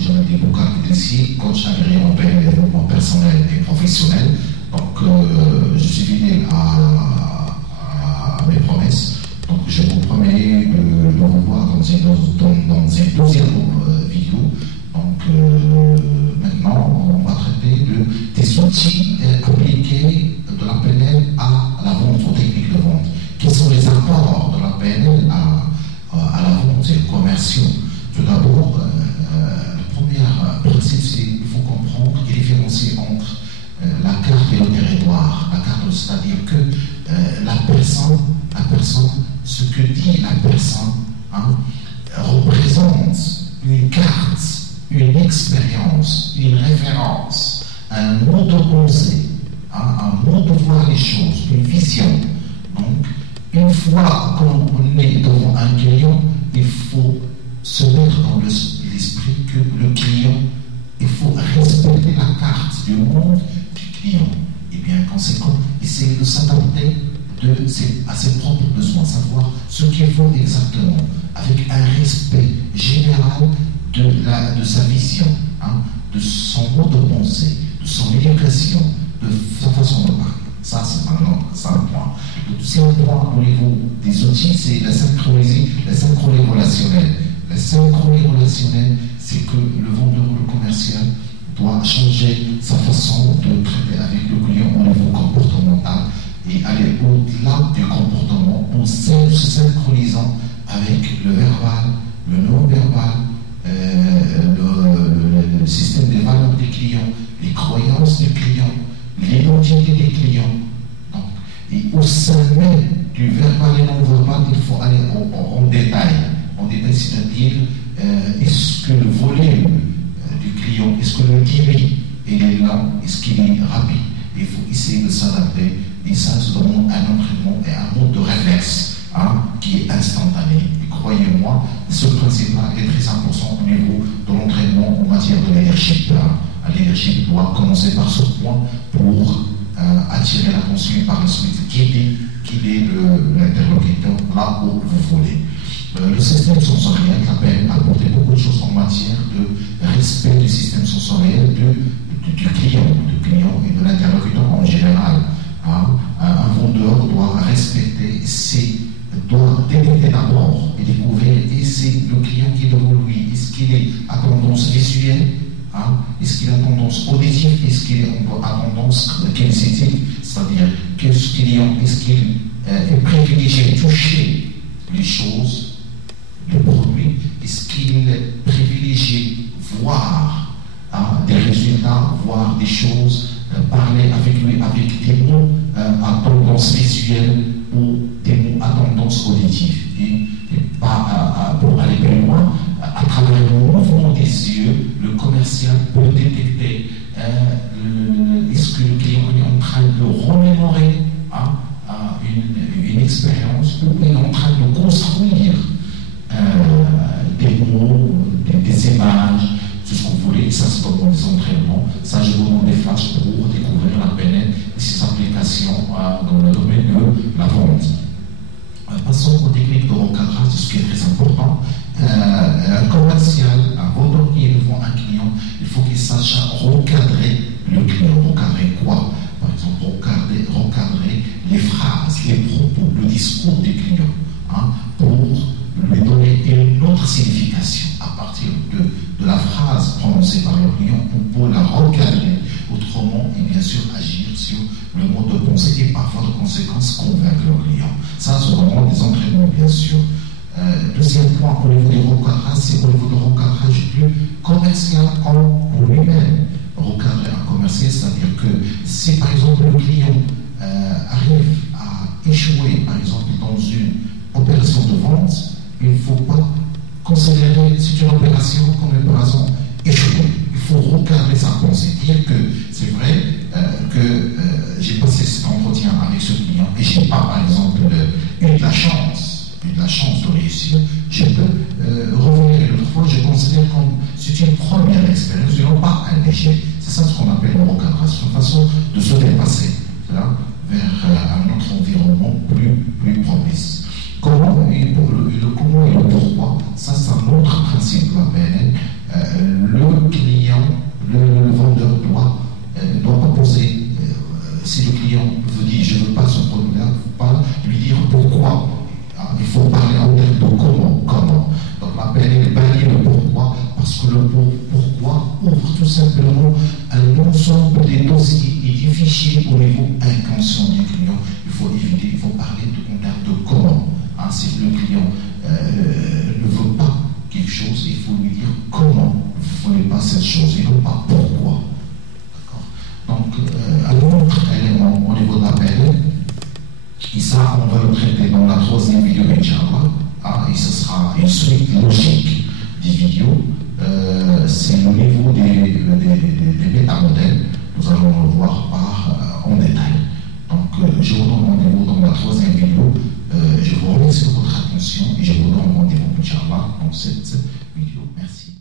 que j'avais dit beaucoup ici, coach agréé en développement personnel et professionnel. Donc, je suis fidèle à mes promesses. Donc, je vous promets de le revoir dans une deuxième vidéo. Donc, maintenant, on va traiter des outils appliqués de la PNL à la vente, aux techniques de vente. Quels sont les apports de la PNL à la vente et aux commerciaux? Tout d'abord, le premier principe, c'est qu'il faut comprendre et différencier entre la carte et le territoire. La carte, c'est-à-dire que la personne, ce que dit la personne, représente une carte, une expérience, une référence, un mode de penser, un mode de voir les choses, une vision. Donc, une fois qu'on est devant un client, il faut se mettre dans l'esprit que le client, il faut respecter la carte du monde du client. Et bien, conséquent, essayer de s'adapter à ses propres besoins, savoir ce qu'il faut exactement, avec un respect général de sa vision, de son mode de pensée, de son éducation, de sa façon de parler. Ça, c'est maintenant ça le point. Le deuxième point au niveau des outils, c'est la synchronie relationnelle. La synchronie relationnelle, c'est que le vendeur ou le commercial doit changer sa façon de traiter avec le client au niveau comportemental et aller au-delà du comportement en se synchronisant avec le verbal, le non-verbal, le système des valeurs des clients, les croyances des clients, l'identité des clients. Donc, et au sein même du verbal et non-verbal, il faut aller en détail. En détail, c'est-à-dire, est-ce que le volume du client, est-ce que le débit il est lent, est-ce qu'il est rapide? Il faut essayer de s'adapter. Et ça demande un entraînement et un mode de réflexe qui est instantané. Et croyez-moi, ce principe-là est très important au niveau de l'entraînement en matière de leadership. Un leadership doit commencer par ce point pour attirer l'attention et par la suite guider l'interlocuteur là où vous voulez. Le système sensoriel a apporté beaucoup de choses en matière de respect du système sensoriel du client et de l'interlocuteur en général. Un vendeur doit respecter, doit détecter d'abord et découvrir et c'est le client qui est devant lui. Est-ce qu'il est à tendance visuelle? Est-ce qu'il a tendance auditive? Est-ce qu'il est à tendance kinesthétique? C'est-à-dire qu'est-ce qu'il est privilégié toucher les choses, les produits? Est-ce qu'il privilégie voir des résultats, voir des choses, parler avec lui avec des mots à tendance visuelle ou des mots à tendance auditive? Et pas pour aller plus loin, à travers le mouvement des yeux, le commercial peut détecter est-ce que le client est en train de remémorer une expérience ou il est en train de construire des mots, des images, tout ce que vous voulez. Ça, c'est dans les entraînements. Ça, je vous demande des flashs pour découvrir la PNL et ses applications dans le domaine de la vente. Passons aux techniques de recadrage, ce qui est très important. Un commercial, un vendeur qui est devant un client, il faut qu'il sache recadrer le client. Recadrer quoi? Par exemple, recadrer les phrases, les propos, le discours du client, pour lui donner une autre signification à partir de la phrase prononcée par le client pour la recadrer. Autrement, et bien sûr, agir sur le mode de pensée et parfois de conséquences convaincre le client. Ça, c'est vraiment des entraînements, bien sûr. Deuxième point au niveau du recadrage, c'est au niveau du recadrage du commercial en lui-même. Recadrer un commercial, c'est-à-dire que si par exemple le client arrive à échouer, par exemple, dans une opération de vente, il ne faut pas considérer cette opération comme une opération échouée. Il faut recadrer sa pensée, dire que c'est vrai que j'ai passé cet entretien avec ce client et je n'ai pas, par exemple, eu de la chance de réussir. Je peux revenir une autre fois, je considère comme c'est une première expérience, et non pas un échec. C'est ça ce qu'on appelle le recadrage, une façon de se dépasser vers un autre environnement plus propice. Comment et le comment et le pourquoi, ça c'est un autre principe de la PNL. Le Pourquoi? Pour tout simplement un ensemble de dossiers difficiles au niveau inconscient du client. Il faut éviter, il faut parler en termes de comment. Si le client ne veut pas quelque chose, il faut lui dire comment vous ne voulez pas cette chose et non pas pourquoi. Donc, un autre élément au niveau de l'appel, et ça, on va le traiter dans la troisième vidéo, Inch'Allah, et ce sera une suite logique des vidéos. C'est le niveau des métamodèles. Nous allons le voir en détail. Donc, je vous donne rendez-vous dans la troisième vidéo. Je vous remercie de votre attention et je vous donne rendez-vous, Inch'Allah, dans cette vidéo. Merci.